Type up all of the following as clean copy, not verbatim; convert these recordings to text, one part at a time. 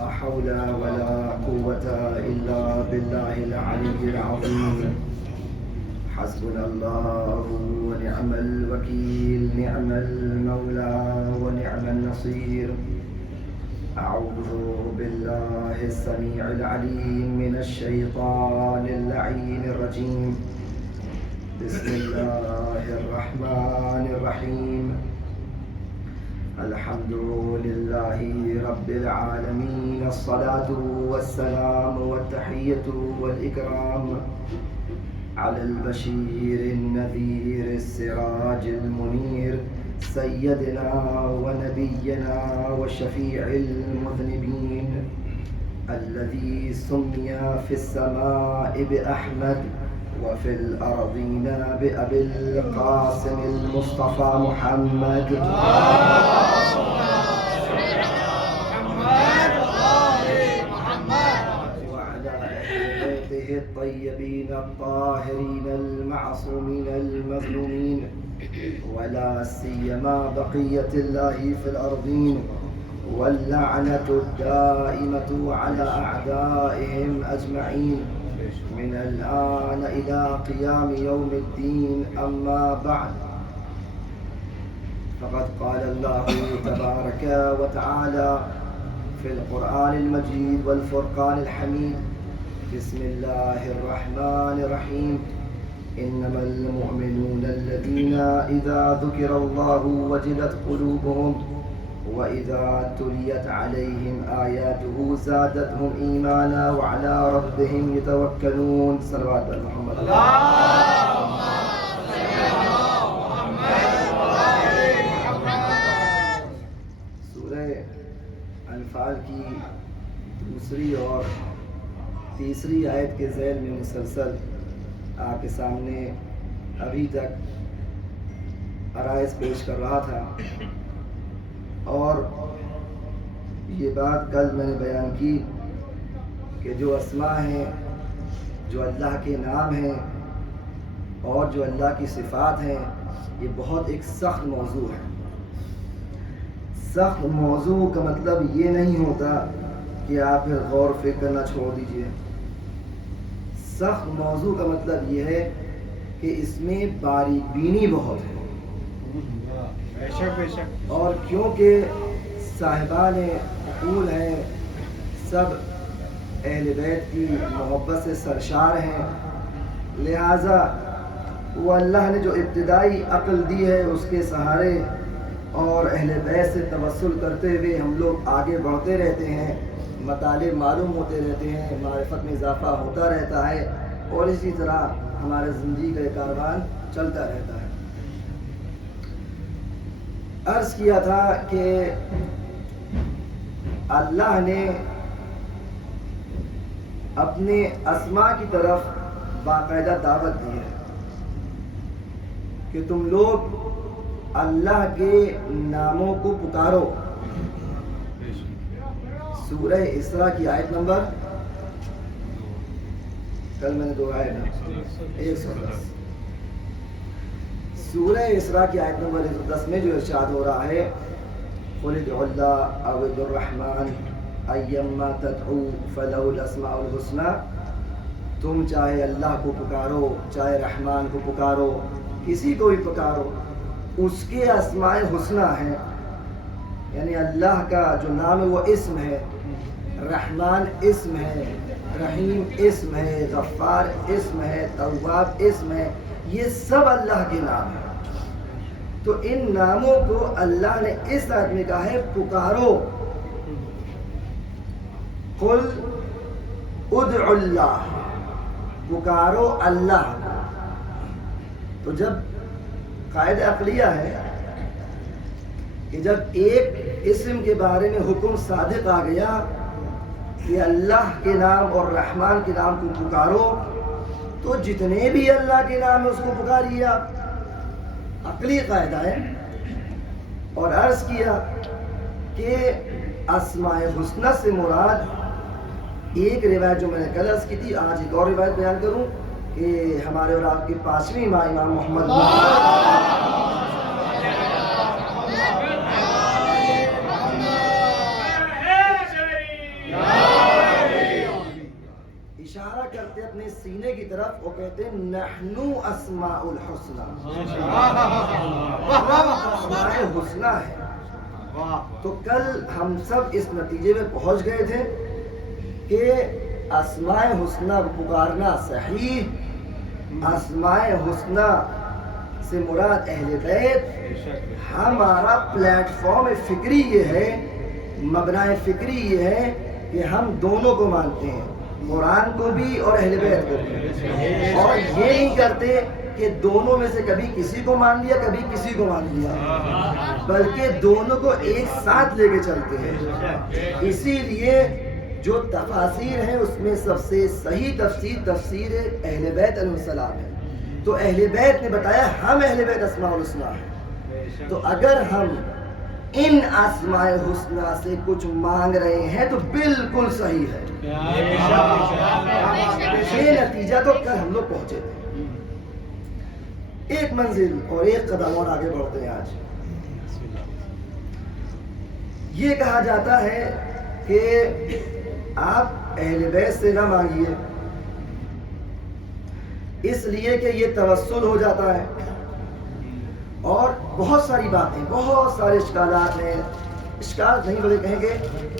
لا حول ولا قوة إلا بالله العلي العظيم. حسبنا الله ونعم الوكيل، نعم المولى ونعم النصير. أعوذ بالله السميع العليم من الشيطان اللعين الرجيم. بسم الله الرحمن الرحيم. الحمد لله رب العالمين، الصلاة والسلام والتحية والإكرام على البشير النذير السراج المنير، سيدنا ونبينا وشفيع المذنبين، الذي سمي في السماء بأحمد وفي الأرضين بأبي القاسم المصطفى محمد. وعلى أهل بيته الطيبين الطاهرين المعصومين المظلومين، ولا سيما بقية الله في الأرضين، واللعنة الدائمة على أعدائهم أجمعين من الآن إلى قيام يوم الدين. أما بعد، فقد قال الله تبارك وتعالى في القرآن المجيد والفرقان الحميد: بسم الله الرحمن الرحيم. إنما المؤمنون الذين إذا ذكر الله وجلت قلوبهم وإذا تليت عليهم آياته زادتهم إيمانا وعلى ربهم يتوكلون. صلوات محمد. اللهم صل على محمد. سورہ انفال کی دوسری اور تیسری آیت کے ذیل میں مسلسل آپ کے سامنے ابھی تک عرائض پیش کر رہا تھا، اور یہ بات کل میں نے بیان کی کہ جو اسماء ہیں، جو اللہ کے نام ہیں اور جو اللہ کی صفات ہیں، یہ بہت ایک سخت موضوع ہے. سخت موضوع کا مطلب یہ نہیں ہوتا کہ آپ پھر غور فکر کرنا چھوڑ دیجئے. سخت موضوع کا مطلب یہ ہے کہ اس میں باریک بینی بہت ہے. اور کیونکہ صاحبان عقول ہیں، سب اہل بیت کی محبت سے سرشار ہیں، لہٰذا وہ اللہ نے جو ابتدائی عقل دی ہے اس کے سہارے اور اہل بیت سے توسل کرتے ہوئے ہم لوگ آگے بڑھتے رہتے ہیں، مطالب معلوم ہوتے رہتے ہیں، معرفت میں اضافہ ہوتا رہتا ہے، اور اسی طرح ہمارے زندگی کا کاروان چلتا رہتا ہے. عرض کیا تھا کہ اللہ نے اپنے اسماء کی طرف باقاعدہ دعوت دی ہے کہ تم لوگ اللہ کے ناموں کو پکارو. سورہ اسراء کی آیت نمبر، کل میں نے دو آیت 110. سورہ اسراء کی آیت نمبر 110 میں جو ارشاد ہو رہا ہے: قُلِ ادْعُوا اللَّهَ أَوِ ادْعُوا الرَّحْمَٰنَ أَيَّمَّا تَدْعُوا فَلَهُ الْأَسْمَاءُ الْحُسْنَىٰ. تم چاہے اللہ کو پکارو، چاہے رحمان کو پکارو، کسی کو بھی پکارو، اس کے اسماء حسنہ ہیں. یعنی اللہ کا جو نام ہے وہ اسم ہے، رحمان اسم ہے، رحیم اسم ہے، غفار اسم ہے، تواب اسم ہے، یہ سب اللہ کے نام ہیں. تو ان ناموں کو اللہ نے اس آیت میں کہا ہے پکارو. قل ادعوا اللہ، پکارو اللہ. تو جب قاعدہ عقلیہ ہے کہ جب ایک اسم کے بارے میں حکم صادق آ گیا کہ اللہ کے نام اور رحمان کے نام کو پکارو، تو جتنے بھی اللہ کے نام ہے اس کو پکاریے آپ. عقلی قاعدہ ہے. اور عرض کیا کہ اسماء حسنہ سے مراد ایک روایت جو میں نے کل عرض کی تھی، آج ایک اور روایت بیان کروں کہ ہمارے اور آپ کے پانچویں امام محمد وہ کہتے ہیں نحنو اسماء الحسنہ، اسماء حسنہ ہے. تو کل ہم سب اس نتیجے میں پہنچ گئے تھے کہ اسماء حسنہ پکارنا صحیح، اسماء حسنہ سے مراد اہل بیت. ہمارا پلیٹ فارم فکری یہ ہے، مبنی فکری یہ ہے کہ ہم دونوں کو مانتے ہیں، قرآن کو بھی اور اہل بیت کو بھی، اور یہ نہیں کرتے کہ دونوں میں سے کبھی کسی کو مان لیا کبھی کسی کو مان لیا، بلکہ دونوں کو ایک ساتھ لے کے چلتے ہیں. اسی لیے جو تفاسیر ہیں اس میں سب سے صحیح تفسیر اہل بیت علیہ السلام ہے. تو اہل بیت نے بتایا ہم اہل بیت اسماء الحسنہ ہیں. تو اگر ہم ان اسماء الحسنہ سے کچھ مانگ رہے ہیں تو بالکل صحیح ہے. یہ نتیجہ تو کل ہم لوگ پہنچے تھے. ایک منزل اور ایک قدم اور آگے بڑھتے ہیں. آج یہ کہا جاتا ہے کہ آپ اہل بیت سے نہ مانگیے، اس لیے کہ یہ توسل ہو جاتا ہے. اور بہت ساری باتیں، بہت سارے اشکالات ہیں، اشکال نہیں بلکہ کہیں گے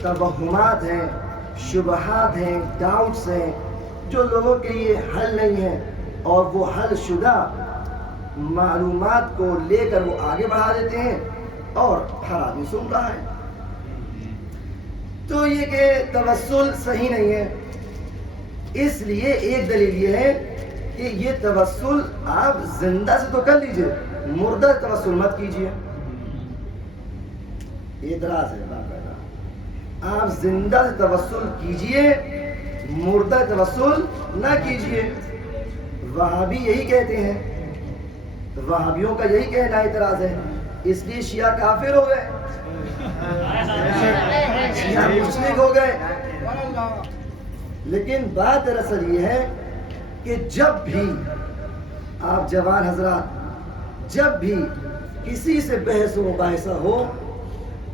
توہمات ہیں، شبہات ہیں، ڈاؤٹس ہیں جو لوگوں کے لیے حل نہیں ہیں، اور وہ حل شدہ معلومات کو لے کر وہ آگے بڑھا دیتے ہیں اور ہر آدمی سن رہا ہے. تو یہ کہ توسل صحیح نہیں ہے. اس لیے ایک دلیل یہ ہے کہ یہ توسل آپ زندہ سے تو کر لیجئے، مردہ توسل مت کیجئے. اعتراض ہے باقاعدہ، آپ زندہ سے توسل کیجئے، مردہ توسل نہ کیجئے. وہابی یہی کہتے ہیں، وہابیوں کا یہی کہنا اعتراض ہے. اس لیے شیعہ کافر ہو گئے، شیعہ مشرک ہو گئے. لیکن بات دراصل یہ ہے کہ جب بھی آپ جوان حضرات جب بھی کسی سے بحث و مباحثہ ہو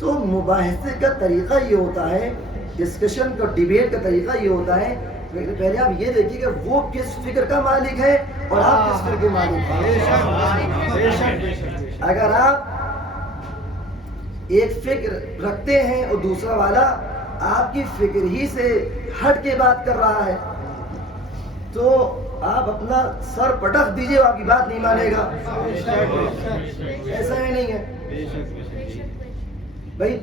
تو مباحثے کا طریقہ یہ ہوتا ہے، ڈسکشن کا ڈیبیٹ کا طریقہ یہ ہوتا ہے پہلے آپ یہ دیکھیے کہ وہ کس فکر کا مالک ہے اور آپ کس فکر کے مالک ہیں. اگر آپ ایک فکر رکھتے ہیں اور دوسرا والا آپ کی فکر ہی سے ہٹ کے بات کر رہا ہے تو آپ اپنا سر پٹخ دیجئے، آپ کی بات نہیں مانے گا. ایسا ہی نہیں ہے بھائی.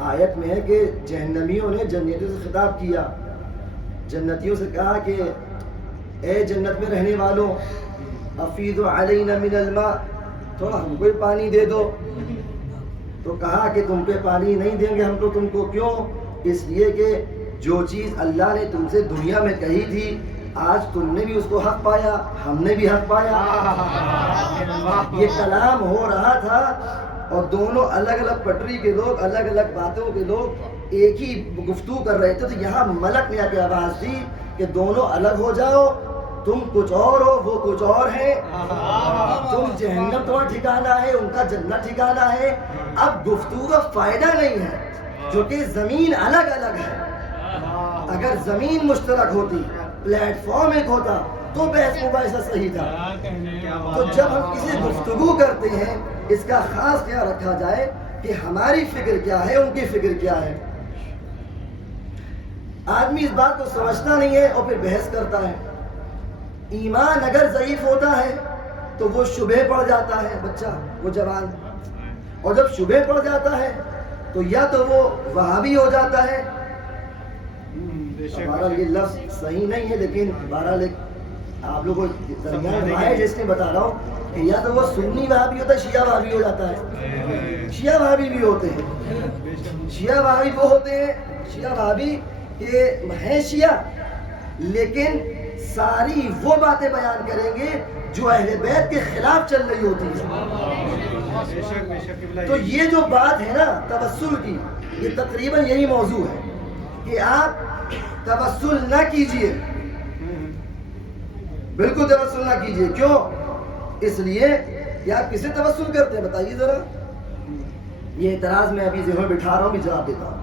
آیت میں ہے کہ جہنمیوں نے جنتیوں سے خطاب کیا، جنتیوں سے کہا کہ اے جنت میں رہنے والوں افیضوا علینا من الماء، تھوڑا ہم کو پانی دے دو. تو کہا کہ تم پہ پانی نہیں دیں گے ہم تو تم کو. کیوں؟ اس لیے کہ جو چیز اللہ نے تم سے دنیا میں کہی تھی آج تم نے بھی اس کو حق پایا، ہم نے بھی حق پایا. یہ کلام ہو رہا تھا اور دونوں الگ الگ پٹری کے لوگ، الگ الگ باتوں کے لوگ ایک ہی گفتگو کر رہے تھے. تو یہاں ملک نے آ کے آواز دی کہ دونوں الگ ہو جاؤ، تم کچھ اور ہو وہ کچھ اور ہے، تم جہنم تمہارا ٹھکانہ ہے ان کا جنت ٹھکانہ ہے. اب گفتگو کا فائدہ نہیں ہے جو کہ زمین الگ الگ ہے. اگر زمین مشترک ہوتی، پلیٹ فارم ایک ہوتا تو بحث مباحثہ صحیح تھا. تو جب ہم کسی گفتگو کرتے ہیں اس کا خاص خیال رکھا جائے کہ ہماری فکر کیا ہے، ان کی فکر کیا ہے. آدمی اس بات کو سمجھتا نہیں ہے اور پھر بحث کرتا ہے. ایمان اگر ضعیف ہوتا ہے تو وہ شبہ پڑ جاتا ہے بچہ، وہ جوان، اور جب شبہ پڑ جاتا ہے تو یا تو وہ وہابی ہو جاتا ہے. بہرحال یہ لفظ صحیح نہیں ہے لیکن بہرحال آپ لوگوں کو درمیان ہے جس نے بتا رہا ہوں کہ یا تو وہ سنی وہابی ہوتا ہے، شیعہ وہابی ہو جاتا ہے. شیعہ وہابی بھی ہوتے ہیں، شیعہ وہابی وہ ہوتے ہیں، شیعہ وہابی کہ ہیں شیعہ لیکن ساری وہ باتیں بیان کریں گے جو اہل بیت کے خلاف چل رہی ہوتی ہے. تو یہ جو بات ہے نا توسل کی، یہ تقریباً یہی موضوع ہے کہ آپ توسل نہ کیجئے، بالکل توسل نہ کیجئے. کیوں؟ اس لیے کہ آپ کسے توسل کرتے ہیں بتائیے ذرا. یہ اعتراض میں ابھی ذہن میں بٹھا رہا ہوں، بھی جواب دیتا ہوں.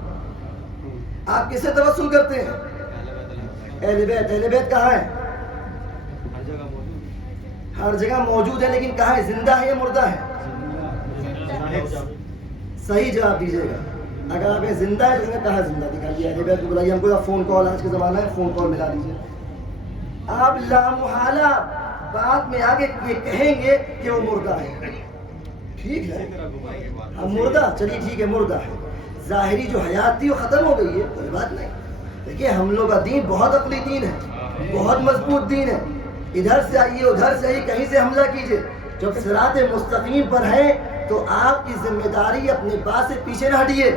آپ کسے توسل کرتے ہیں؟ اہل بیت. اہل بیت کہاں ہے؟ ہر جگہ موجود ہے لیکن کہاں ہے؟ زندہ ہے یا مردہ ہے؟ صحیح جواب دیجیے گا. اگر آپ زندہ ہے تو کہاں زندہ دکھا دیا ہے؟ کو بلائیے, ہم کو فون کال, آج کے زمانہ ہے فون کال ملا دیجیے. آپ لامحالہ بعد میں آگے یہ کہیں گے کہ وہ مردہ ہے. ٹھیک ہے, ہم مردہ, چلیے ٹھیک ہے مردہ ہے, ظاہری جو حیات تھی وہ ختم ہو گئی ہے, کوئی بات نہیں. دیکھیے ہم لوگ کا دین بہت عقلی دین ہے, بہت مضبوط دین ہے. ادھر سے آئیے ادھر سے آئیے, کہیں سے حملہ کیجیے. جب صراط مستقیم پر ہے تو آپ کی ذمہ داری اپنے بات سے پیچھے نہ ہٹیے.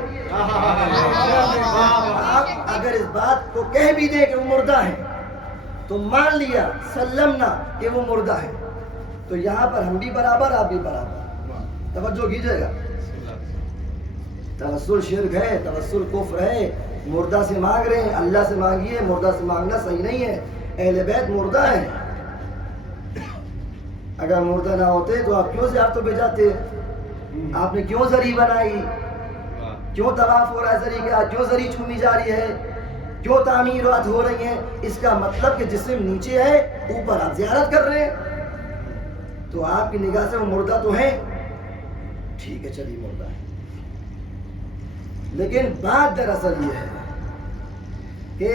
آپ اگر اس بات کو کہہ بھی دیں کہ وہ مردہ ہے تو مان لیا سلمنا کہ وہ مردہ ہے, تو یہاں پر ہم بھی برابر آپ بھی برابر. توجہ کیجیے گا, توسل شرک ہے, توسل کفر ہے. مردہ سے مانگ رہے ہیں, اللہ سے مانگیے. مردہ سے مانگنا صحیح نہیں ہے. اہل بیت مردہ ہے. اگر مردہ نہ ہوتے تو آپ کیوں زیارتوں پہ جاتے؟ آپ نے کیوں زری بنائی؟ کیوں طواف ہو رہا ہے زری کا؟ کیوں زری چومی جا رہی ہے؟ کیوں تعمیرات ہو رہی ہیں؟ اس کا مطلب کہ جسم نیچے ہے, اوپر آپ زیارت کر رہے ہیں. تو آپ کی نگاہ سے وہ مردہ تو ہے. ٹھیک ہے چلیے مردہ ہے, لیکن بات دراصل یہ ہے کہ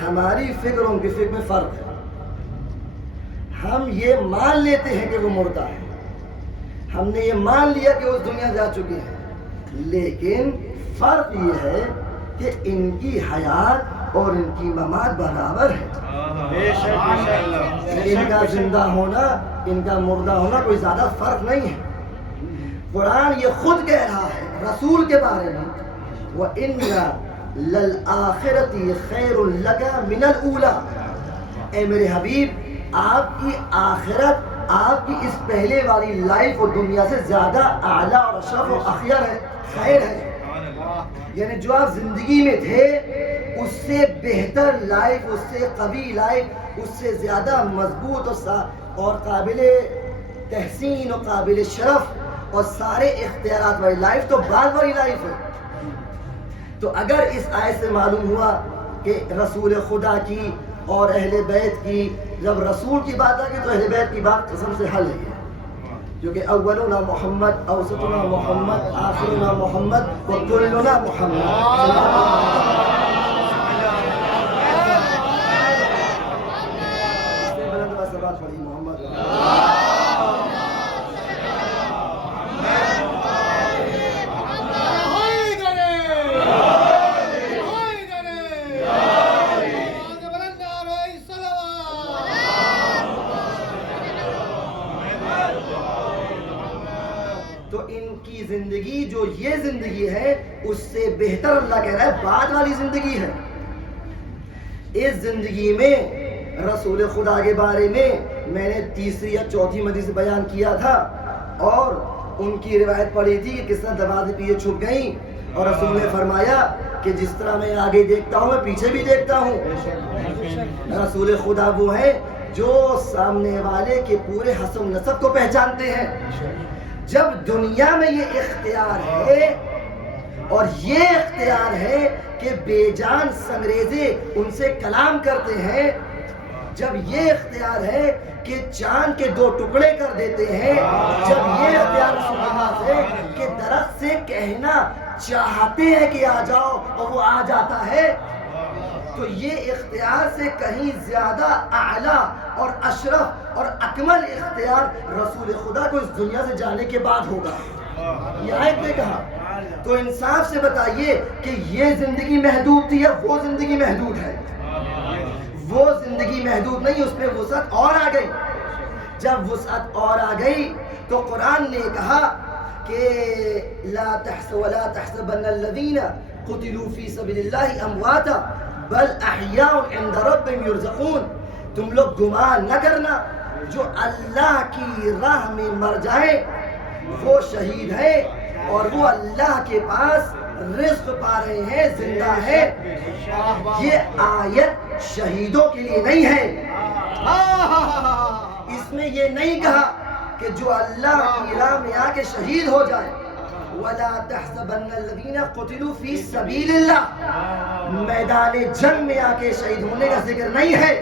ہماری فکر اور ان کی فکر میں فرق ہے. ہم یہ مان لیتے ہیں کہ وہ مردہ ہے, ہم نے یہ مان لیا کہ وہ اس دنیا جا چکے ہیں, لیکن فرق یہ ہے کہ ان کی حیات اور ان کی ممات برابر ہے. ان کا زندہ ہونا, ان کا مردہ ہونا کوئی زیادہ فرق نہیں ہے. قرآن یہ خود کہہ رہا ہے رسول کے بارے میں, وَإِنَّ لَلْآخِرَةِ خَيْرٌ لَكَ مِنَ الْأُولَى. اے میرے حبیب, آپ کی آخرت آپ کی اس پہلے والی لائف اور دنیا سے زیادہ اعلیٰ اور اشرف و اخیر ہے, خیر ہے. یعنی جو آپ زندگی میں تھے اس سے بہتر لائف, اس سے قوی لائف, اس سے زیادہ مضبوط اور قابل تحسین اور قابل شرف اور سارے اختیارات والی لائف تو بعد والی لائف ہے. تو اگر اس آیت سے معلوم ہوا کہ رسول خدا کی اور اہل بیت کی, جب رسول کی بات آ گئی تو اہل بیت کی بات قسم سے حل ہے, جو کہ اولنا محمد, اوسطنا محمد, آخرنا محمد و کلنا محمد. تو ان کی زندگی جو یہ زندگی ہے اس سے بہتر اللہ کہہ رہا ہے بعد والی زندگی ہے. اس زندگی میں رسول خدا کے بارے میں میں نے تیسری یا چوتھی حدیث بیان کیا تھا, اور ان کی روایت پڑھی تھی کہ کس طرح دروازے پیچھے چھپ گئیں, اور رسول نے فرمایا کہ جس طرح میں آگے دیکھتا ہوں میں پیچھے بھی دیکھتا ہوں. رسول خدا وہ ہے جو سامنے والے کے پورے حسب نسب کو پہچانتے ہیں. جب دنیا میں یہ اختیار ہے اور یہ اختیار ہے کہ بے جان سنگریزے ان سے کلام کرتے ہیں, جب یہ اختیار ہے کہ چاند کے 2 ٹکڑے کر دیتے ہیں, جب یہ اختیار اللہ سے کہ درخت سے کہنا چاہتے ہیں کہ آ جاؤ اور وہ آ جاتا ہے, تو یہ اختیار سے کہیں زیادہ اعلیٰ اور اشرف اور اکمل اختیار رسول خدا کو اس دنیا سے جانے کے بعد ہوگا. یہ آیت نے کہا. تو انصاف سے بتائیے کہ یہ زندگی محدود تھی یا وہ زندگی محدود ہے؟ وہ زندگی محدود نہیں, اس پہ وسعت اور آ گئی. جب وسعت اور آ گئی تو قرآن نے کہا کہ لا تحسبن الذین قتلوا فی سبیل اللہ امواتا بل احیاء عند ربهم یرزقون. تم لوگ گمان نہ کرنا جو اللہ کی راہ میں مر جائے وہ شہید ہے اور وہ اللہ کے پاس رزق پا رہے ہیں, زندہ ہے. یہ آیت شہیدوں کے لیے نہیں ہے. اس میں یہ نہیں کہا کہ جو اللہ کی راہ میں آ کے شہید ہو جائے. وَلَا تَحْسَبَنَّ الَّذِينَ قُتِلُوا فِي سَبِيلِ اللَّهِ, میدان جنگ میں آ کے شہید ہونے کا ذکر نہیں ہے.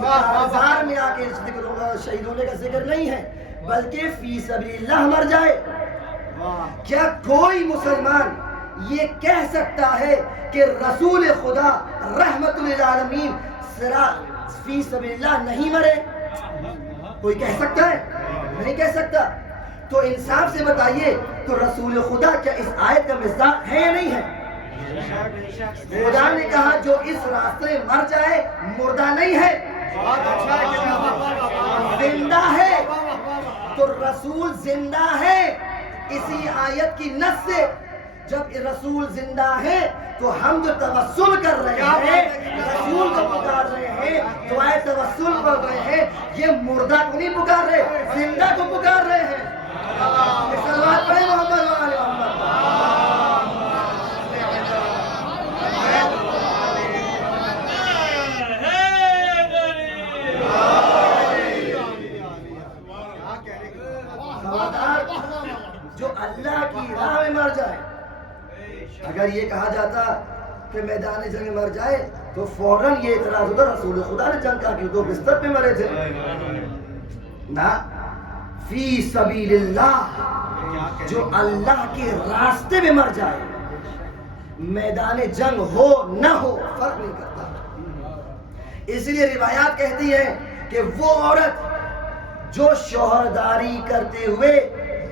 بازار میں آ کے ذکر ہوگا شہید ہونے کا ذکر نہیں ہے، بلکہ فی سبیل اللہ مر جائے۔ کیا کوئی مسلمان یہ کہہ سکتا ہے کہ رسول خدا رحمت للعالمین فی سبیل اللہ نہیں مرے؟ کوئی کہہ سکتا ہے؟ نہیں کہہ سکتا۔ تو انصاف سے بتائیے، تو رسول خدا کیا اس آیت کا مصداق ہے یا نہیں ہے؟ خدا نے کہا جو اس راستے میں مر جائے مردہ نہیں ہے، زندہ ہے۔ تو رسول زندہ ہے اسی آیت کی نص سے۔ جب رسول زندہ ہے تو ہم جو توسل کر رہے ہیں، رسول کو پکار رہے ہیں، دعائے توسل کر رہے ہیں، یہ مردہ کو نہیں پکار رہے، زندہ کو پکار رہے ہیں۔ صلوات پڑھیں محمد و آل محمد۔ جو اللہ کی راہ میں مر جائے، اگر یہ کہا جاتا کہ میدان جنگ میں مر جائے تو فوراً یہ اعتراض ہوتا رسول خدا نے جنگ کا کیوں، تو بستر پہ مرے تھے۔ نہ، فی سبیل اللہ، جو اللہ کے راستے میں مر جائے، میدان جنگ ہو نہ ہو فرق نہیں کرتا۔ اس لیے روایات کہتی ہیں کہ وہ عورت جو شوہرداری کرتے ہوئے،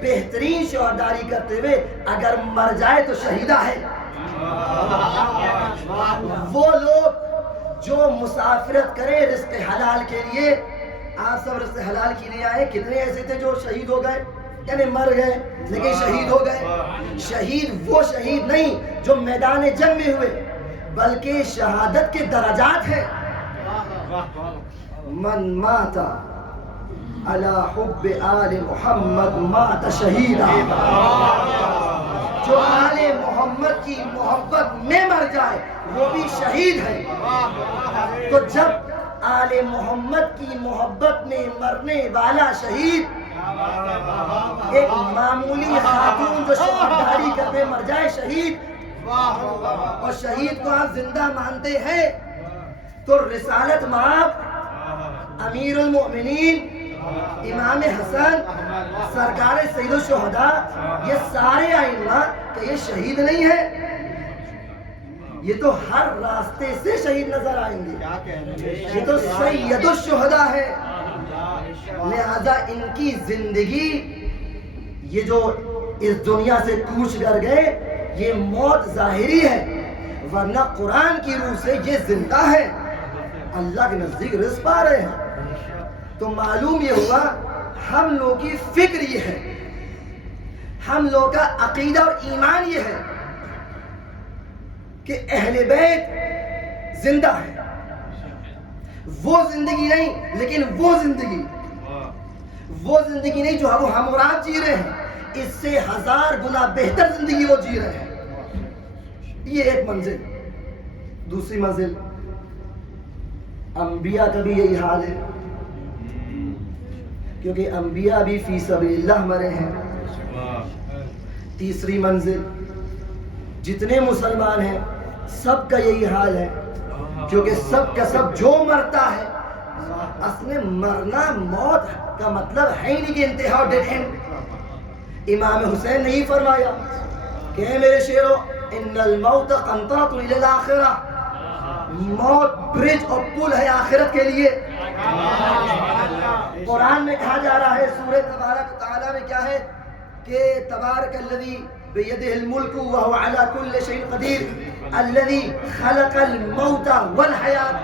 بہترین شوہرداری کرتے ہوئے اگر مر جائے تو شہیدہ ہے۔ وہ لوگ جو مسافرت کریں رزق حلال کے لیے، آپ سب رزق حلال کے لیے آئے، کتنے ایسے تھے جو شہید ہو گئے، یعنی مر گئے لیکن شہید ہو گئے۔ شہید وہ شہید نہیں جو میدان جنگ میں ہوئے، بلکہ شہادت کے درجات ہیں۔ من مات علی حب آل محمد مات شہیدہ، جو آل محمد کی محبت میں مر جائے وہ بھی شہید ہے۔ تو جب آل محمد کی محبت میں مرنے والا شہید ایک معمولی خاتون جو شوہرداری کرتے مر جائے شہید، اور شہید کو آپ زندہ مانتے ہیں، تو رسالت مآب امیر المؤمنین امام حسن سرکار سید الشہداء، یہ سارے ائمہ کہ یہ شہید نہیں ہے؟ یہ تو ہر راستے سے شہید نظر آئیں گے، یہ تو سید الشہداء ہے۔ لہذا ان کی زندگی، یہ جو اس دنیا سے کوچ کر گئے، یہ موت ظاہری ہے، ورنہ قرآن کی روح سے یہ زندہ ہے، اللہ کے نزدیک رزق پا رہے ہیں۔ تو معلوم یہ ہوا ہم لوگ کی فکر یہ ہے، ہم لوگ کا عقیدہ اور ایمان یہ ہے کہ اہل بیت زندہ ہے۔ وہ زندگی نہیں، لیکن وہ زندگی نہیں جو ہم اور آپ جی رہے ہیں، اس سے 1000 گنا بہتر زندگی وہ جی رہے ہیں۔ یہ ایک منزل۔ دوسری منزل، انبیاء کا بھی یہی حال ہے، کیونکہ انبیاء بھی فی سبیل اللہ مرے ہیں۔ تیسری منزل، جتنے مسلمان ہیں سب کا یہی حال ہے، کیونکہ سب کا سب جو مرتا ہے، اصل میں مرنا موت کا مطلب ہے نہیں کہ انتہا اور ڈیڈ اینڈ۔ امام حسین نے ہی فرمایا کہ اے میرے شیرو، ان الموت قنطرۃ الی الاخرہ، موت برج اور پل ہے آخرت کے لیے۔ قرآن میں کہا جا رہا ہے سورہ تبارک تعالیٰ میں کیا ہے کہ تبارک الذی بیدہ الملک وہو علی کل شیء قدیر الذی خلق الموت والحیات۔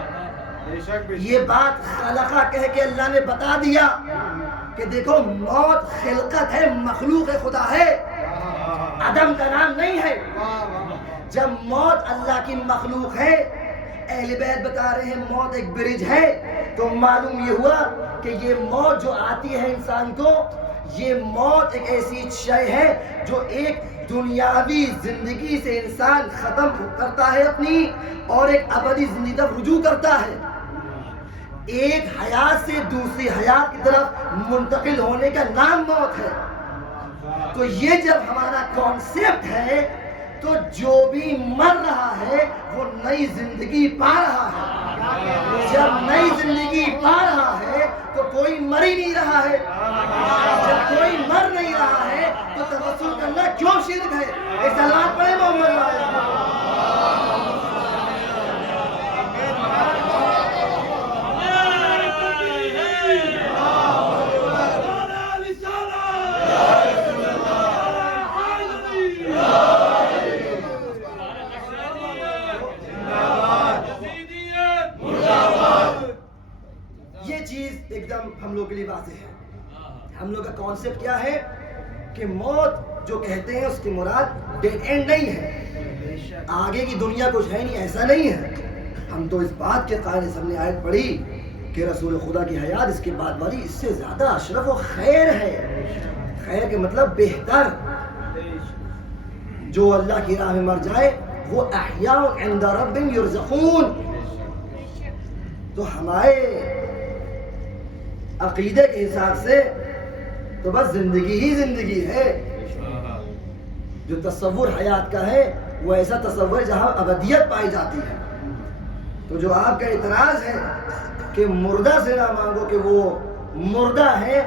یہ بات خلقہ کہہ کے اللہ نے بتا دیا کہ دیکھو موت خلقت ہے، مخلوق خدا ہے، عدم کا نام نہیں ہے۔ جب موت اللہ کی مخلوق ہے، اہل بیت بتا رہے ہیں موت ایک برج ہے، تو معلوم یہ ہوا کہ یہ موت جو آتی ہے انسان کو، یہ موت ایک ایسی شے ہے جو ایک دنیاوی زندگی سے انسان ختم کرتا ہے اپنی، اور ایک ابدی زندگی طرف رجوع کرتا ہے، ایک حیات سے دوسری حیات کی طرف منتقل ہونے کا نام موت ہے۔ تو یہ جب ہمارا کانسیپٹ ہے تو جو بھی مر رہا ہے وہ نئی زندگی پا رہا ہے۔ جب نئی زندگی پا رہا ہے تو کوئی مر ہی نہیں رہا ہے، جب کوئی مر نہیں رہا ہے تو توسل کرنا کیوں شرک ہے؟ ایک سلام پڑھے محمد وعلیہ ایک دم ہم لوگ کے لیے واضح ہے۔ ہم لوگ کا کانسیپٹ کیا ہے کہ موت جو کہتے ہیں اس کی مراد ڈیڈ اینڈ نہیں ہے، آگے کی دنیا کچھ ہے نہیں، ایسا نہیں ہے۔ ہم تو اس بات کے قائل، ہم نے آیت پڑھی کہ رسول خدا کی حیات اس کے بعد والی اس سے زیادہ اشرف و خیر ہے۔ خیر کے مطلب بہتر، جو اللہ کی راہ میں مر جائے وہ احیاء عند رب یرزقون۔ تو ہمارے عقیدے کے حساب سے تو بس زندگی ہی زندگی ہے۔ جو تصور حیات کا ہے وہ ایسا تصور جہاں ابدیت پائی جاتی ہے۔ تو جو آپ کا اعتراض ہے کہ مردہ سے نہ مانگو کہ وہ مردہ ہے،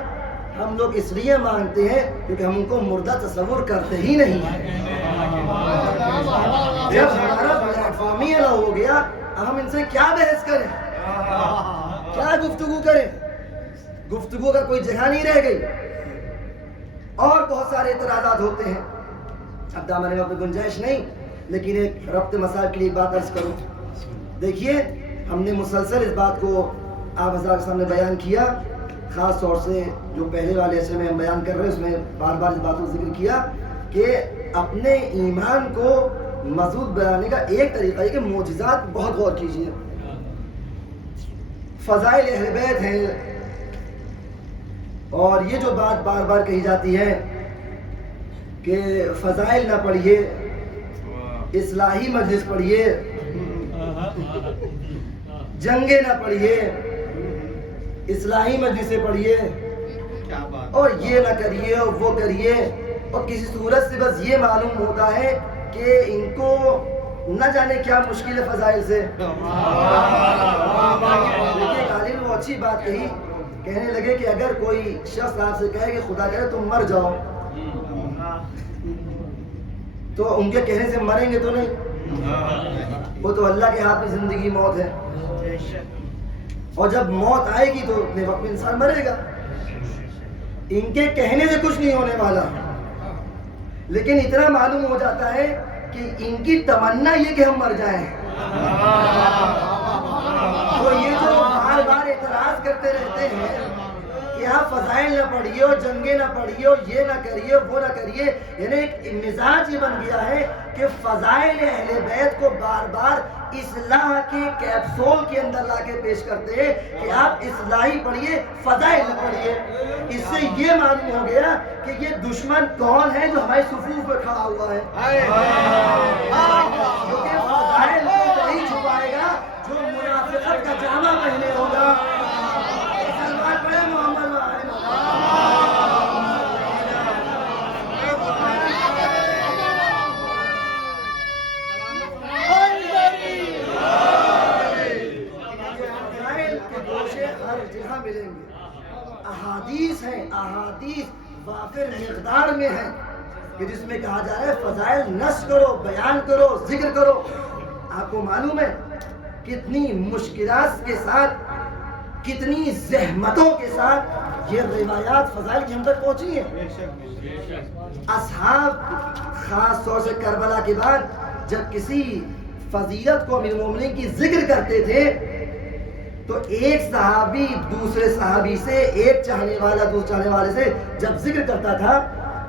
ہم لوگ اس لیے مانگتے ہیں کیونکہ ہم ان کو مردہ تصور کرتے ہی نہیں ہیں۔ جب ہمارا پلیٹ فارم ہی الگ ہو گیا، ہم ان سے کیا بحث کریں، کیا گفتگو کریں؟ گفتگو کا کوئی جگہ نہیں رہ گئی۔ اور بہت سارے اعتراضات ہوتے ہیں، اب دامن میں کوئی گنجائش نہیں، لیکن ایک ربط مسائل کے لیے بات عرض کروں۔ دیکھیے، ہم نے مسلسل اس بات کو آپ حضرات کے سامنے بیان کیا، خاص طور سے جو پہلے والے حصے میں ہم بیان کر رہے ہیں اس میں بار بار اس بات کو ذکر کیا کہ اپنے ایمان کو مضبوط بنانے کا ایک طریقہ ہے کہ معجزات بہت غور کیجیے۔ فضائل اہل بیت ہیں، اور یہ جو بات بار بار کہی جاتی ہے کہ فضائل نہ پڑھیے، اصلاحی مجلس پڑھیے، جنگیں نہ پڑھیے، اصلاحی مجلسیں پڑھیے، اور یہ نہ کریے اور وہ کریے، اور کسی صورت سے بس یہ معلوم ہوتا ہے کہ ان کو نہ جانے کیا مشکل ہے فضائل سے۔ دیکھیے غالب وہ اچھی بات کہی، کہنے لگے کہ اگر کوئی شخص آپ سے کہے کہ خدا کرے تم مر جاؤ، تو ان کے کہنے سے مریں گے تو نہیں، وہ تو اللہ کے ہاتھ میں زندگی موت ہے، اور جب موت آئے گی تو اپنے وقت میں انسان مرے گا۔ ان کے کہنے سے کچھ نہیں ہونے والا، لیکن اتنا معلوم ہو جاتا ہے کہ ان کی تمنا یہ کہ ہم مر جائیں۔ تو یہ جو بار بار اعتراض کرتے رہتے ہیں کہ آپ فضائل نہ پڑھیے اور جنگیں نہ پڑھیے اور یہ نہ کریے وہ نہ کریے، یعنی ایک مزاج یہ بن گیا ہے کہ فضائل اہل بیت کو بار بار اصلاح کے کیپسول کے اندر لا کے پیش کرتے ہیں کہ آپ اصلاحی پڑھیے، فضائل نہ پڑھیے۔ اس سے یہ معلوم ہو گیا کہ یہ دشمن کون ہے جو ہمارے صفوف پہ کھڑا ہوا ہے، کیونکہ فضائل کو وہی چھپائے گا جو منافقت کا جامع پہنے ہوگا۔ سلمان پڑھے محمد ملیں گے، احادیث ہیں، احادیث وافر مقدار میں ہیں کہ جس میں کہا جا رہا ہے فضائل نشر کرو، بیان کرو، ذکر کرو۔ آپ کو معلوم ہے کتنی مشکلات کے ساتھ، کتنی زحمتوں کے ساتھ یہ روایات فضائل کے اندر پہنچی ہیں۔ اصحاب خاص طور سے کربلا کے بعد جب کسی فضیلت کو امیر المومنین کی ذکر کرتے تھے تو ایک صحابی دوسرے صحابی سے، ایک چاہنے والا دوسرے چاہنے والے سے جب ذکر کرتا تھا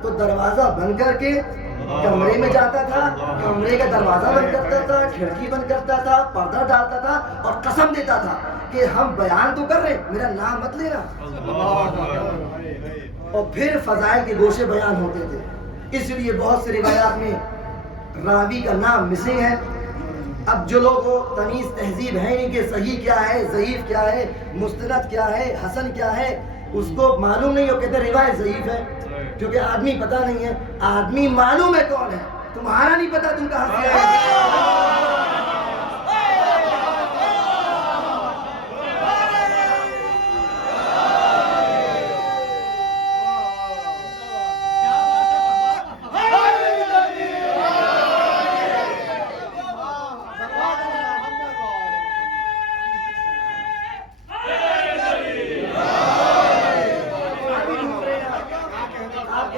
تو دروازہ بند کر کے کمرے میں جاتا تھا، کمرے کا دروازہ بند کرتا تھا، کھڑکی بند کرتا تھا، پردہ ڈالتا تھا اور قسم دیتا تھا کہ ہم بیان تو کر رہے، میرا نام مت لینا، اور پھر فضائل کے گوشے بیان ہوتے تھے۔ اس لیے بہت سی روایات میں راوی کا نام مسنگ ہے۔ اب جو لوگ تمیز تہذیب ہے ان کے صحیح کیا ہے، ضعیف کیا ہے، مستند کیا ہے، حسن کیا ہے، اس کو معلوم نہیں ہو، کہتے روایت ضعیف ہے کیونکہ آدمی پتہ نہیں ہے۔ آدمی معلوم ہے کون ہے، تمہارا نہیں پتا تم کہاں سے آئے۔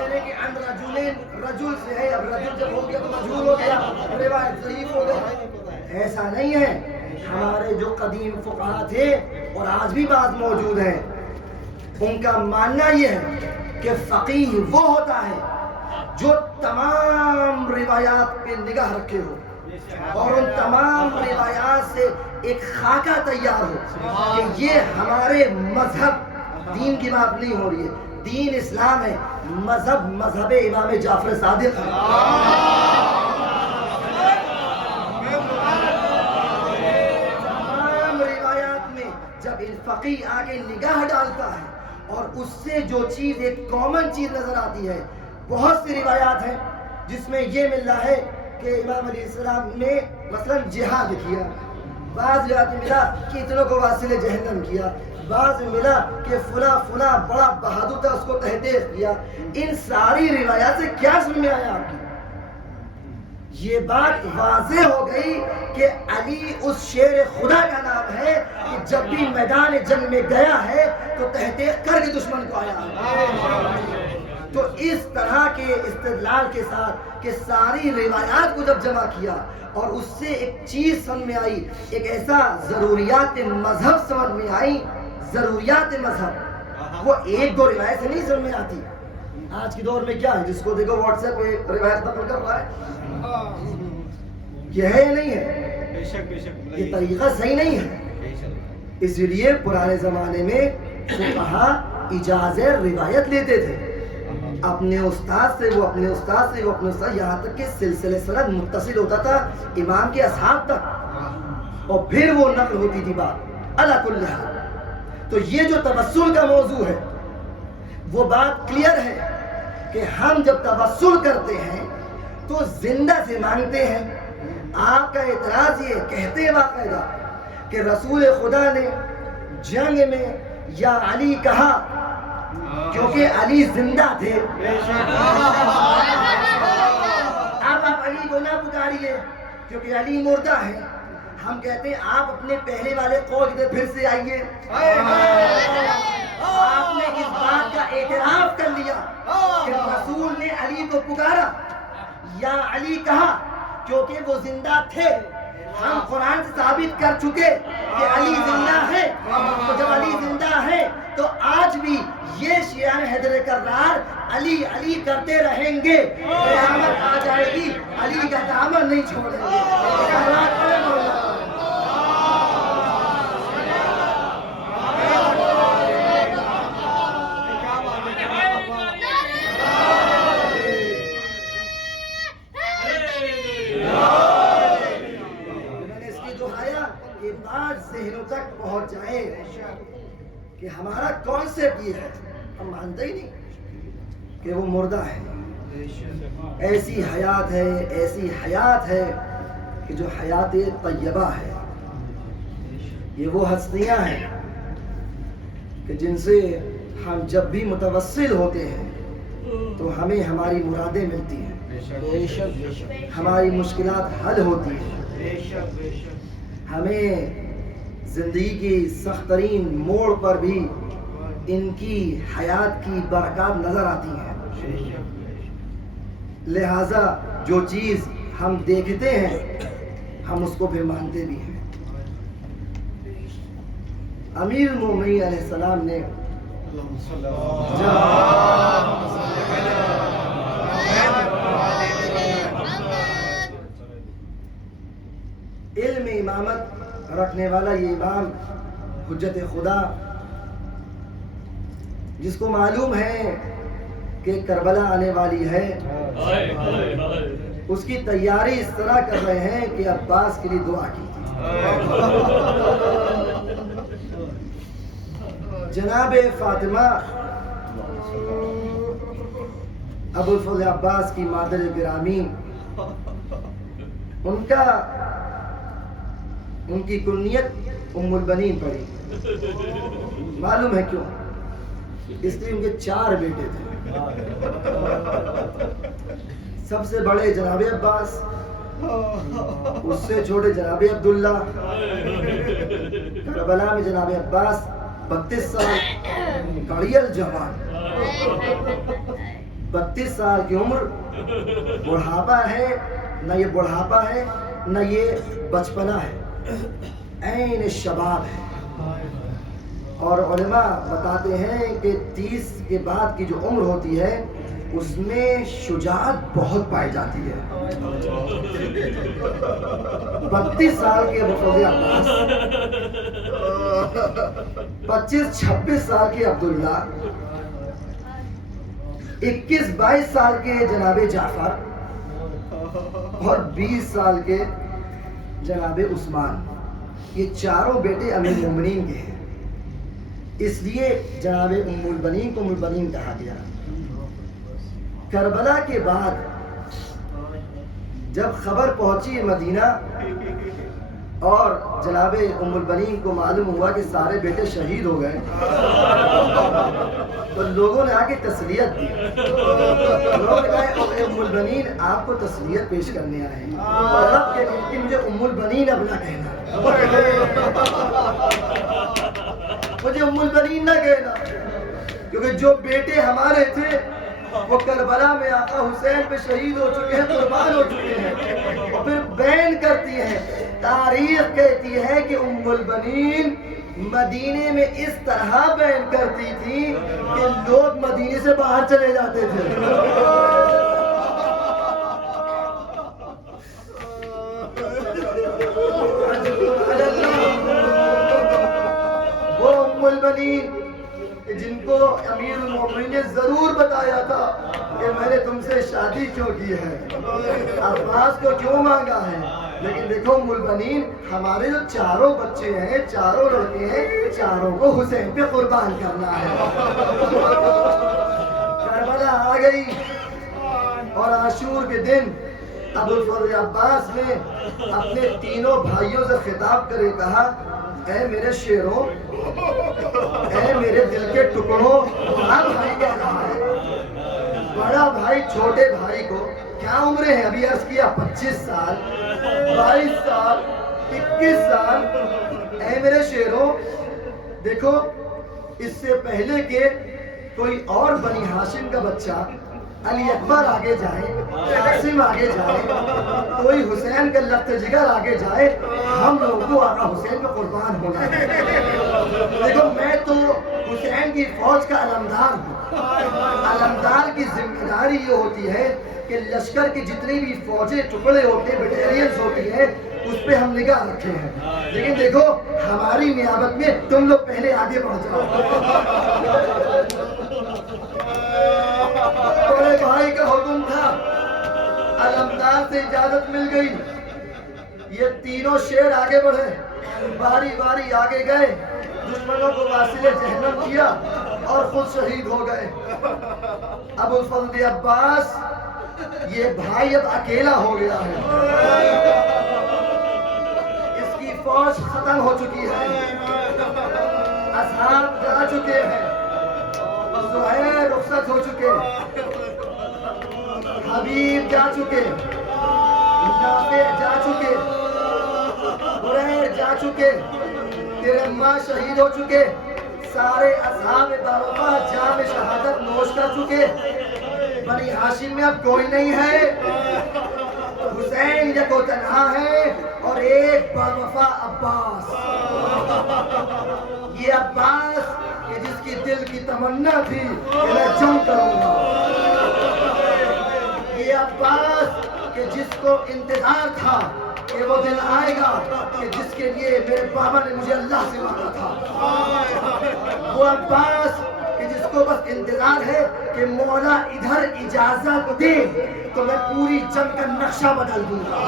کہہ رہے کہ ان رجل، رجل سے ہے، اب رجل جب ہو گیا تو مجہول ہو گیا، روایت ضعیف ہو گئی. ایسا نہیں ہے. ہمارے جو قدیم فقہا تھے اور آج بھی بعض موجود ہیں، ان کا ماننا یہ ہے کہ فقیہ وہ ہوتا ہے جو تمام روایات پہ نگاہ رکھے ہو اور ان تمام روایات سے ایک خاکہ تیار ہو کہ یہ ہمارے مذہب، دین کی بات نہیں ہو رہی ہے، دین اسلام ہے، مذہب مذہب امام جعفر صادق ہے. تمام روایات میں جب فقیہ آگے نگاہ ڈالتا ہے اور اس سے جو چیز ایک کامن چیز نظر آتی ہے، بہت سی روایات ہیں جس میں یہ مل رہا ہے کہ امام علیہ السلام نے مثلا جہاد کیا، بعض روایات میں ملا کہ اتنوں کو واصل جہنم کیا، بعض میں ملا کہ فلاں بڑا بہادر تھا اس کو تحقیق کیا. ان ساری روایات سے کیا سمجھ میں آیا آپ کی؟ یہ بات واضح ہو گئی کہ علی اس شیر خدا کا نام ہے کہ جب بھی میدان جنگ میں گیا ہے تو تحقیق کر کے دشمن کو آیا. تو اس طرح کے استدلال کے ساتھ کہ ساری روایات کو جب جمع کیا اور اس سے ایک چیز سمجھ میں آئی، ایک ایسا ضروریات مذہب سمجھ میں آئی. ضروریات مذہب وہ ایک دو روایت سے نہیں سمجھ میں آتی. آج کے دور میں کیا ہے، جس کو دیکھو واٹس ایپ پہ روایت نقل کر رہا ہے. یہ ہے یا نہیں ہے؟ یہ طریقہ صحیح نہیں ہے. اس لیے پرانے زمانے میں فقہا اجازت روایت لیتے تھے اپنے استاد سے، وہ اپنے استاد سے، وہ اپنے استاد، یہاں تک کہ سلسلہ سند متصل ہوتا تھا امام کے اصحاب تک اور پھر وہ نقل ہوتی تھی بات. علی کل حال تو یہ جو توسل کا موضوع ہے وہ بات کلیئر ہے کہ ہم جب توسل کرتے ہیں تو زندہ سے مانگتے ہیں. آپ کا اعتراض یہ کہتے ہیں باقاعدہ کہ رسول خدا نے جنگ میں یا علی کہا کیونکہ علی زندہ تھے. اب آپ علی کو نہ پکاریے کیونکہ علی مردہ ہے. ہم کہتے ہیں آپ اپنے پہلے والے قول سے پھر سے آئیے. آپ نے اس بات کا اعتراف کر لیا کہ رسول نے علی کو پکارا یا علی کہا کیونکہ وہ زندہ تھے. ہم قرآن سے ثابت کر چکے کہ علی زندہ ہے. تو جب علی زندہ ہے تو آج بھی یہ شیعان حیدر کرار علی علی کرتے رہیں گے. قیامت آ جائے گی علی کا دامن نہیں چھوڑیں گے. ذہنوں تک پہنچ جائیں کہ ہمارا کانسیپٹ یہ ہے، ہم مانتے ہی نہیں کہ وہ مردہ ہے. ایسی حیات ہے، ایسی حیات ہے کہ جو حیات طیبہ ہے. یہ وہ ہستیاں ہیں کہ جن سے ہم جب بھی متوسل ہوتے ہیں تو ہمیں ہماری مرادیں ملتی ہیں، ہماری مشکلات حل ہوتی ہیں. ہمیں زندگی کی سخت ترین موڑ پر بھی ان کی حیات کی برکات نظر آتی ہیں. لہذا جو چیز ہم دیکھتے ہیں ہم اس کو پھر مانتے بھی ہیں. امیر المومنین علیہ السلام نے علم امامت رکھنے والا یہ امام حجت خدا جس کو معلوم ہے کہ کربلا آنے والی ہے، اس کی تیاری اس طرح کر رہے ہیں کہ عباس کے لیے دعا کی. جناب فاطمہ ابو الفضل عباس کی مادر گرامی، ان کی کنیت ام البنین پڑی. معلوم ہے کیوں؟ اس لیے ان کے 4 بیٹے تھے. سب سے بڑے جناب عباس، اس سے چھوٹے جناب عبداللہ. کربلا میں جناب عباس 32 سال کڑیل جوان. 32 سال کی عمر بڑھاپا ہے، نہ یہ بڑھاپا ہے نہ یہ بچپنا ہے، عین شباب ہے۔ اور علماء بتاتے ہیں کہ 30 کے بعد کی جو عمر ہوتی ہے اس میں شجاعت بہت پائی جاتی ہے۔ 32 سال کے ابو فضل عباس، 25-26 سال کے عبداللہ، 21-22 سال کے جناب جعفر اور 20 سال کے جناب عثمان، یہ چاروں بیٹے امیر المومنین کے ہیں۔ اس لیے جناب ام البنین کو ام البنین کہا گیا۔ کربلا کے بعد جب خبر پہنچی مدینہ اور جناب ام البنین کو معلوم ہوا کہ سارے بیٹے شہید ہو گئے، تو لوگوں نے آ کے تسلیت دی۔ لوگوں نے کہا ام البنین آپ کو تسلیت پیش کرنے آئے ہیں، اور رب کے کہ مجھے ام البنین اب نہ کہنا، مجھے ام البنین نہ کہنا، کیونکہ جو بیٹے ہمارے تھے وہ کربلا میں آقا حسین پہ شہید ہو چکے ہیں، قربان ہو چکے ہیں۔ اور پھر بیان کرتی ہے، تاریخ کہتی ہے کہ ام البنین مدینے میں اس طرح بیان کرتی تھی کہ لوگ مدینے سے باہر چلے جاتے تھے۔ وہ ام البنین جن کو امیر المومنین نے ضرور بتایا تھا کہ میں نے تم سے شادی کیوں کی ہے، عباس کو کیوں مانگا ہے، لیکن دیکھو ام البنین ہمارے جو چاروں بچے ہیں، چاروں لڑکے ہیں، چاروں کو حسین پہ قربان کرنا ہے۔ کربلا آ گئی اور عاشور کے دن ابو الفضل عباس نے اپنے تینوں بھائیوں سے خطاب کرے کہا، اے میرے شیروں، اے میرے دل کے ٹکڑوں، بڑا بھائی کہہ رہا ہے، بڑا بھائی چھوٹے بھائی کو، کیا عمریں ہیں ابھی عرض کیا، 25 سال، 22 سال، 21 سال۔ اے میرے شیروں، دیکھو اس سے پہلے کہ کوئی اور بنی ہاشم کا بچہ علی اکبر آگے جائے، قاسم آگے جائے، کوئی حسین کا لخت جگر آگے جائے، ہم لوگوں کو آقا حسین پہ قربان ہونا ہے۔ دیکھو میں تو حسین کی فوج کا علمدار ہوں۔ علمدار کی ذمہ داری یہ ہوتی ہے کہ لشکر کی جتنی بھی فوجیں ٹکڑے ہوتے ہیں، بٹیلینز ہوتی ہیں، اس پہ ہم نگاہ رکھے ہیں، لیکن دیکھو ہماری نیابت میں تم لوگ پہلے آگے بڑھ جاؤ۔ بڑے بھائی کا حکم تھا، علمدار سے اجازت مل گئی، یہ تینوں شیر آگے بڑھے، باری باری آگے گئے، دشمنوں کو واصل جہنم کیا اور خود شہید ہو گئے۔ ابو الفضل عباس یہ بھائی اب اکیلا ہو گیا ہے، اس کی فوج ختم ہو چکی ہے، اصحاب جا چکے ہیں، زہیر رخصت ہو چکے، حبیب جا چکے، نافع جا چکے، بریر جا چکے، تیرے اماں شہید ہو چکے، سارے اصحاب باوفا جام شہادت نوش کر چکے، بنی ہاشم میں اب کوئی نہیں ہے، حسین یک و تنہا ہے اور ایک باوفا عباس۔ یہ عباس کہ جس کی دل کی تمنا تھی کہ میں جنگ کروں گا، یہ عباس کہ جس کو انتظار تھا کہ وہ دن آئے گا کہ جس کے لیے میرے بابا نے مجھے اللہ سے مانگا تھا، وہ عباس کہ جس کو بس انتظار ہے کہ مولا ادھر اجازت دے تو میں پوری جنگ کا نقشہ بدل دوں گا۔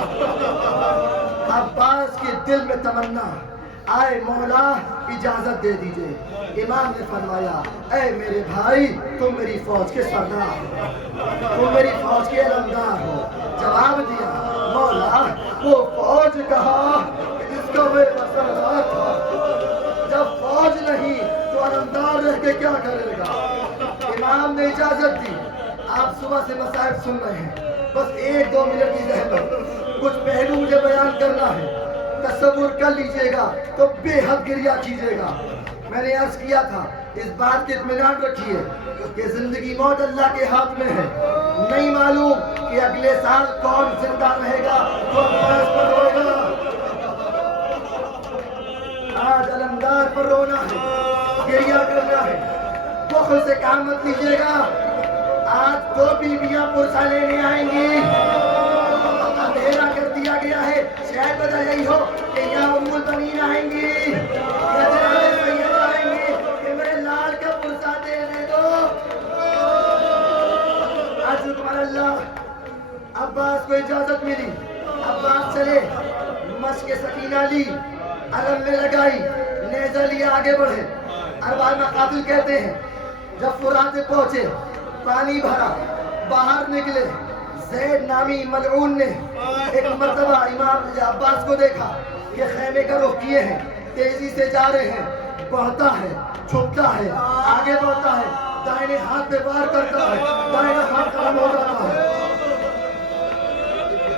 عباس کے دل میں تمنا، آئے مولا اجازت دے دیجئے۔ امام نے فرمایا، اے میرے بھائی تم میری فوج کے سردار ہو، تم میری فوج کے علمدار ہو۔ جواب دیا، مولا وہ فوج کہا جس کا میں سردار تھا، جب فوج نہیں تو علمدار رہ کے کیا کرے گا۔ امام نے اجازت دی، آپ صبح سے مصائب سن رہے ہیں، بس 1-2 منٹ کی زحمت، کچھ پہلو مجھے بیان کرنا ہے، تصور کر لیجئے گا تو بے حد گریہ کیجئے گا۔ میں نے عرض کیا تھا اس بات کے اطمینان رکھیے کہ زندگی موت اللہ کے ہاتھ میں ہے. نہیں معلوم کہ اگلے سال کون زندہ رہے گا کون فیض پر روئے گا. آج علمدار پر رونا ہے, گریہ کرنا ہے, بخل سے کام مت لیجیے گا. آج 2 بیویاں پرسہ لینے آئیں گی. اندھیرا کر دیا گیا ہے, شاید وجہ یہی ہو کہ یہاں ام البنین آئیں گی یا جناب سید آئیں گی کہ میرے لال کا پرسہ دینے دو. آج حکم اللہ. عباس کو اجازت ملی, عباس چلے, مشق سکینہ لی, علم میں لگائی, نیزہ لیا, آگے بڑھے. ارباب مقاتل کہتے ہیں جب فرات پہنچے, پانی بھرا, باہر نکلے, زید نامی ملعون نے ایک مرتبہ امام عباس کو دیکھا کہ خیمے کا رخ کیے ہیں, تیزی سے جا رہے ہیں, بڑھتا ہے, چھپتا ہے, آگے بڑھتا ہے, دائیں ہاتھ پہ وار کرتا ہے, دائیں ہاتھ ختم ہو جاتا ہے.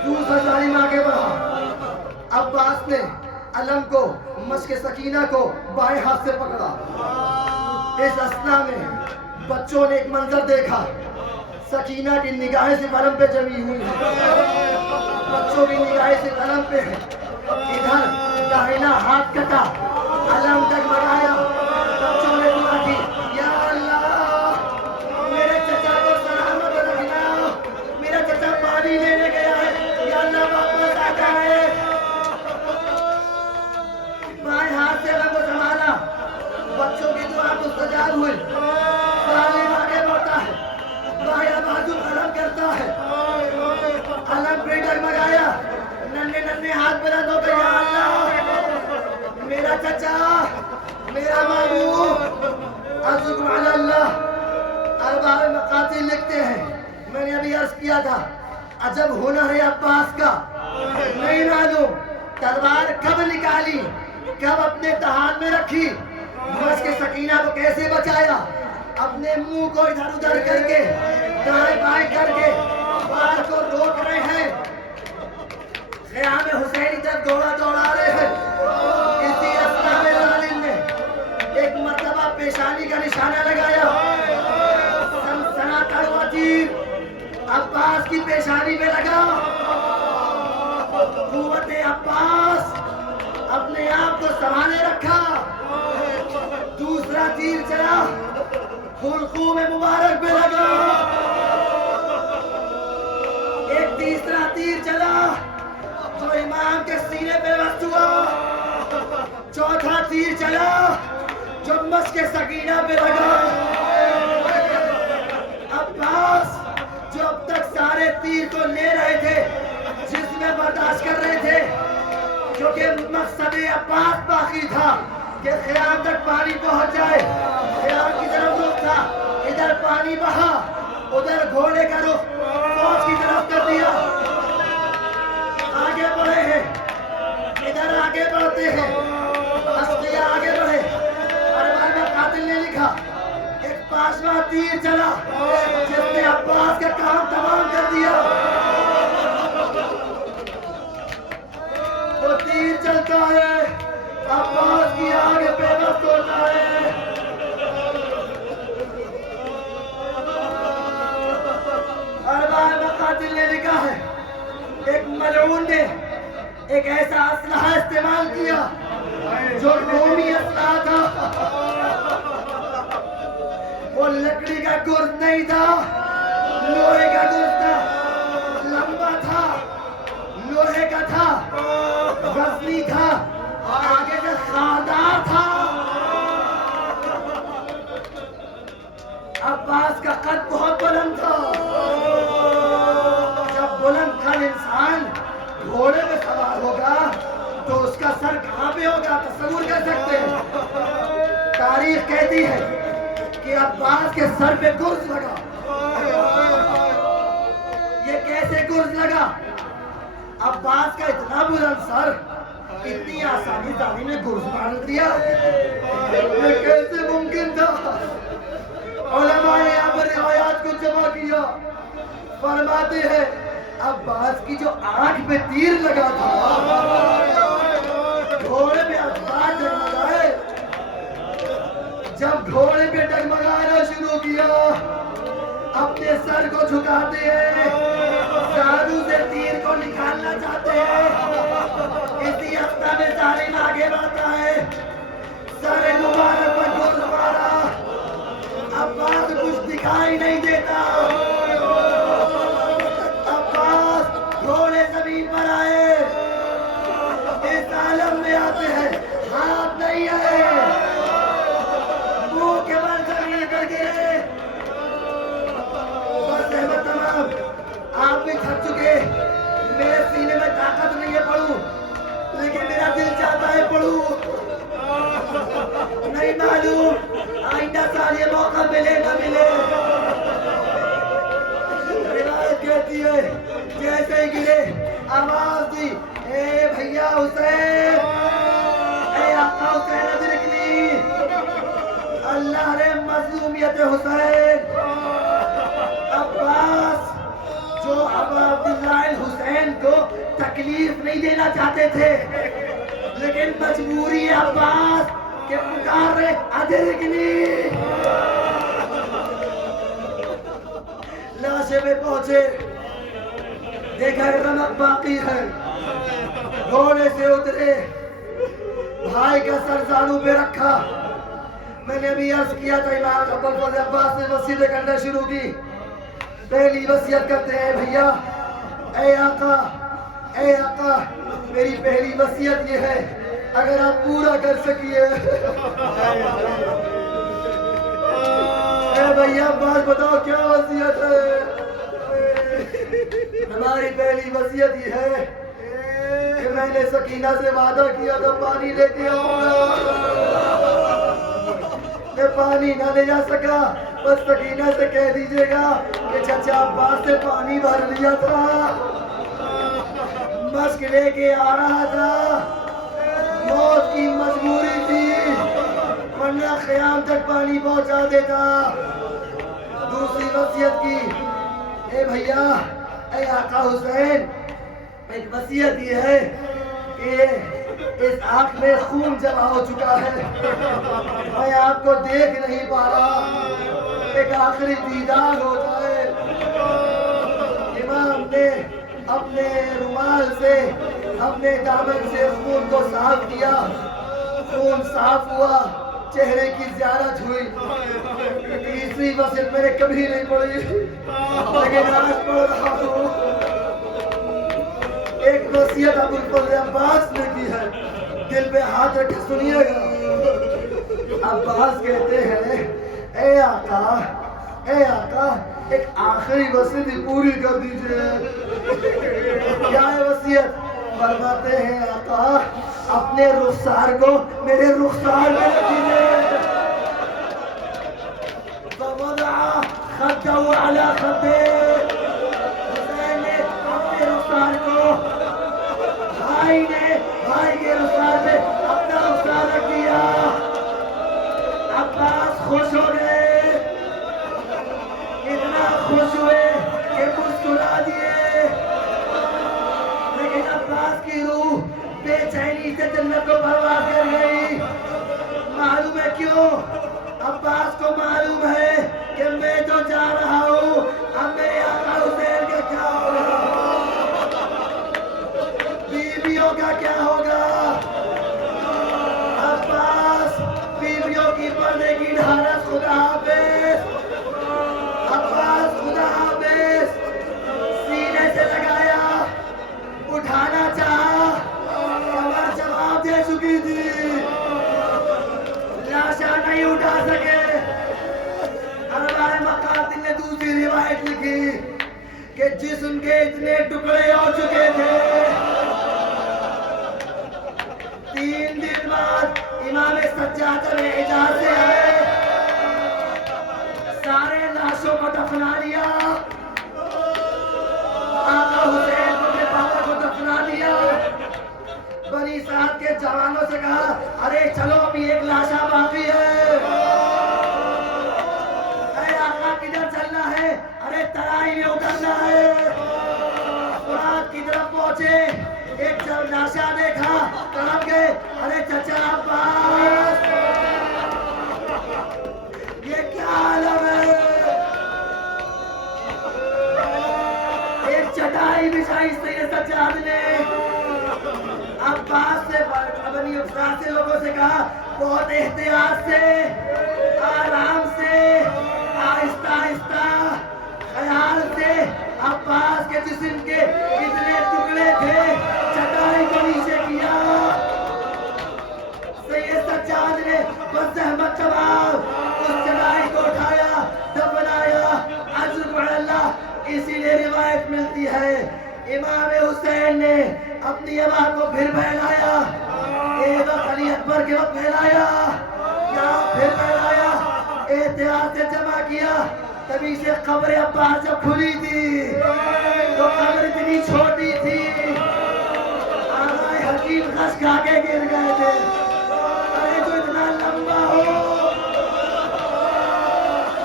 دوسرا ظالم آگے بڑھا. عباس نے علم کو, مشق سکینہ کو بائیں ہاتھ سے پکڑا. اس اثنا میں بچوں نے ایک منظر دیکھا. سکینہ کی نگاہیں صرف علم پہ جمی ہوئی ہیں, بچوں کی نگاہیں صرف علم پہ ہیں. ادھر داہنا ہاتھ کٹا, علم ڈگمگایا. بچوں نے دعا کی, یا اللہ میرے چچا کو سلامت رکھنا, میرا چچا پانی لینے گیا ہے, یا اللہ واپس آ جائے. بائیں ہاتھ سے علم کو سنبھالا, بچوں کی دعا مستجاب ہوئی. ظالم آگے بڑھتا ہے, بایاں بازو علم کرتا ہے, علم پہ ڈگمگایا. ننھے ننھے ہاتھ بلند ہو گئے, یا اللہ میرا چچا, میرا مامو. عزم علی اللہ. ارباب مقاتل لکھتے ہیں, میں نے ابھی عرض کیا تھا عجب ہونا ہے عباس کا. نہیں معلوم تلوار کب نکالی, کب اپنے دہان میں رکھی, مشق سکینہ کو کیسے بچایا. اپنے منہ کو ادھر ادھر کر کے, دائیں بائیں کر کے بال کو روک رہے ہیں. خیام حسین جب دوڑا رہے ہیں. اسی اثنا میں ظالم نے ایک مرتبہ پیشانی کا نشانہ لگایا. سنسناتا ہوا تیر عباس کی پیشانی میں لگا. قوت عباس اپنے آپ کو سنبھالے رکھا. دوسرا تیر چلا, خلقوم مبارک پہ لگا. ایک تیسرا تیر چلا جو امام کے سینے پہ وقت ہوا. چوتھا تیر چلا جو مشق سکینہ پہ لگا. عباس جو اب تک سارے تیر کو لے رہے تھے, جس میں برداشت کر رہے تھے, کیونکہ مقصد عباس باقی تھا کہ خیام تک پانی پہنچ جائے. خیام کی طرف رخ تھا, ادھر پانی بہا, ادھر گھوڑے کا رخ فوج کی طرف کر دیا. آگے بڑھے ہیں, ادھر آگے بڑھتے ہیں, اشقیاء آگے بڑھے. ارباب قاتل نے لکھا ایک 5واں تیر چلا جس نے عباس کا کام تمام کر دیا. وہ تیر چلتا ہے, عباس کی آگے پیوست ہوتا ہے. ارباب مقاتل نے لکھا ہے ایک ملعون نے ایک ایسا اسلحہ استعمال کیا جو رومی اسلحہ تھا. وہ لکڑی کا گرز نہیں تھا, لوہے کا گرز تھا. لمبا تھا, لوہے کا تھا, وزنی تھا, آگے سے خاردار تھا. عباس کا قد بہت بلند تھا. جب بلند قد انسان گھوڑے میں سوار ہوگا تو اس کا سر کہاں پہ ہوگا, تصور کر سکتے ہیں. تاریخ کہتی ہے کہ عباس کے سر پہ گرز لگا. یہ کیسے گرز لگا؟ عباس کا اتنا بلند سر, اتنی آسانی ظالم نے گرز باندھ دیا. یہ کیسے ممکن تھا؟ علماء نے یہاں پر روایات کو جمع کیا, فرماتے ہیں عباس کی جو آنکھ پہ تیر لگا تھا, گھوڑے میں عباس جگمگائے. جب گھوڑے پہ ڈگمگانا شروع کیا اپنے سر کو جھکاتے ہیں جادو سے تیر کو نکالنا چاہتے ہیں اسی ہفتہ میں ظالم آگے بڑھتا ہے سر مبارک پر گھس مارا عباس کچھ دکھائی نہیں دیتا عباس گھوڑے زمین پر آئے اس عالم میں آتے ہیں ہاتھ نہیں آئے منہ کے بل زمین پر گرے بس احمد تمام آپ بھی تھک چکے میرے سینے میں طاقت نہیں ہے پڑھوں لیکن میرا دل چاہتا ہے پڑھوں نہیں معلوم آئندہ سال یہ موقع ملے نہ ملے روایت کہتی ہے جیسے ہی گرے آواز دی اے بھیا حسین اے آقا حسین ادرکنی اللہ رے مظلومیت حسین عباس جو ابا عبداللہ الحسین کو تکلیف نہیں دینا چاہتے تھے لیکن مجبوری عباس کہ پکار رہے ادرکنی لاشے میں پہنچے دیکھا رمق باقی ہے گھوڑے سے اترے بھائی کا سر زانو پہ رکھا میں نے بھی عرض کیا تھا امام ابو الفضل عباس نے وصیتیں کرنا شروع کی پہلی وصیت کرتے ہیں بھیا اے آقا میری پہلی وصیت یہ ہے اگر آپ پورا کر سکیے اے بھیا بات بتاؤ کیا وصیت ہے ہماری پہلی وصیت یہ ہے کہ میں نے سکینہ سے وعدہ کیا تھا پانی لے کے آؤں گا میں پانی نہ لے جا سکا بس سکینہ سے کہہ دیجئے گا کہ چچا عباس سے پانی بھر لیا تھا مشک لے کے آ رہا تھا موت کی مجبوری تھی ورنہ خیام تک پانی پہنچا دیتا دوسری وصیت کی اے بھیا اے آقا حسین ایک وصیت یہ ہے کہ اس آنکھ میں خون جمع ہو چکا ہے میں آپ کو دیکھ نہیں پا رہا ایک آخری دیدار ہو جائے امام نے اپنے رومال سے اپنے دامن سے خون کو صاف کیا خون صاف ہوا چہرے کی زیارت ہوئی تیسری وصیت میں نے کبھی نہیں پڑھی لیکن آج پڑھ رہا ہوں ایک وصیت ابو الفضل عباس نے کی ہے دل پہ ہاتھ رکھ کے سنیے گا عباس کہتے ہیں اے آقا ایک آخری وصیت پوری کر دیجئے کیا ہے وصیت فرماتے ہیں آقا اپنے رخسار کو میرے رخسار میں رکھیے فوضع خده على خده حسین نے اپنے رخسار کو بھائی نے بھائی کے رخسار میں اپنا رخسار رکھ دیا عباس خوش ہو گئے اتنا خوش ہوئے کہ مسکرا دیے لیکن عباس کی روح بے چینی سے جنت کو پرواز کر گئی معلوم ہے کیوں عباس کو معلوم ہے کہ میں جو جا رہا ہوں اب میرے آقا حسین کا کیا ہوگا بیویوں کا کیا ہوگا عباس بیویوں کی پردے کی ڈھارس خدا حافظ عباس خدا حافظ سینے سے لگایا اٹھانا چاہا کمر جواب دے چکی تھی لاشا نہیں اٹھا سکے اربع مقاتل نے دوسری روایت لکھی کہ جسم کے اتنے ٹکڑے ہو چکے تھے 3 دن بعد امام سجاد میں اجازت سے آئے سارے لاشوں کو دفنا لیا آقا حسین کو اپنے پاپا کو دفنا دیا بنی سعد کے جوانوں سے کہا ارے چلو ابھی ایک لاشا باقی ہے ارے آقا کدھر چلنا ہے ارے ترائی میں اترنا ہے فرات کی طرف پہنچے ایک لاشا دیکھا کہاں گئے ارے چچا عباس چٹائی بچھائی سید سجاد نے. عباس سے بنی ابراس سے لوگوں سے کہا بہت احتیاط سے, آرام سے, آہستہ آہستہ, خیال سے. عباس کے جسم کے کتنے ٹکڑے تھے, چٹائی کو نیچے کیا. سید سجاد نے بس زحمت چباب اس چٹائی کو اٹھایا, دفنایا. اجر اللہ. اسی لیے روایت ملتی ہے امام حسین نے اپنی ابا کو پھر پھیلایا, ایک وقت علی اکبر کے وقت پھیلایا, یہاں پھر پھیلایا, احتیاط سے جمع کیا. تبھی سے قبر عباس جب کھلی تھی تو قبر اتنی چھوٹی تھی, آغائے حکیم خش کھا کے گر گئے تھے. ارے جو اتنا لمبا ہو,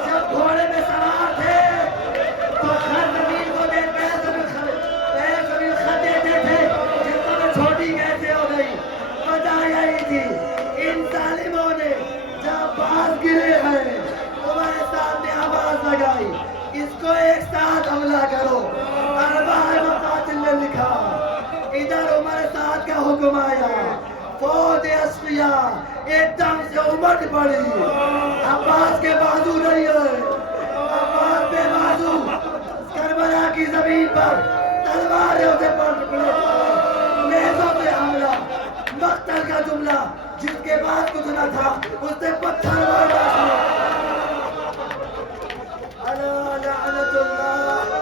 جب گھوڑے میں سوار تھے تو خر زمین کو دیکھتے ہیں زمین خط دیتے تھے کہ قبر چھوٹی کیسے ہو گئی. وجہ یہی تھی ان ظالموں نے جب باز گرے ہیں تمہارے سامنے آواز لگائی اس کو ایک ساتھ حملہ کرو. اربعہ مقاتل نے لکھا, ادھر عمر سعد کا حکم آیا, فوج اشقیاء ایک دم سے امٹ پڑی. عباس کے بازو نہیں ہوئے, عباس بے بازو کربلا کی زمین پر تلواریں اسے پکڑے, نیزوں پہ حملہ, مقتل کا جملہ. جس کے بعد کچھ نہ تھا اس نے پتھر مارنا شروع. الا لعنت اللہ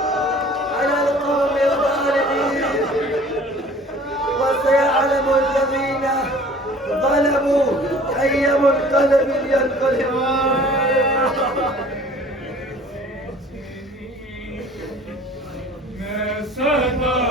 علی القوم الظالمین وسيعلم الذين ظلموا أي منقلب ينقلبون.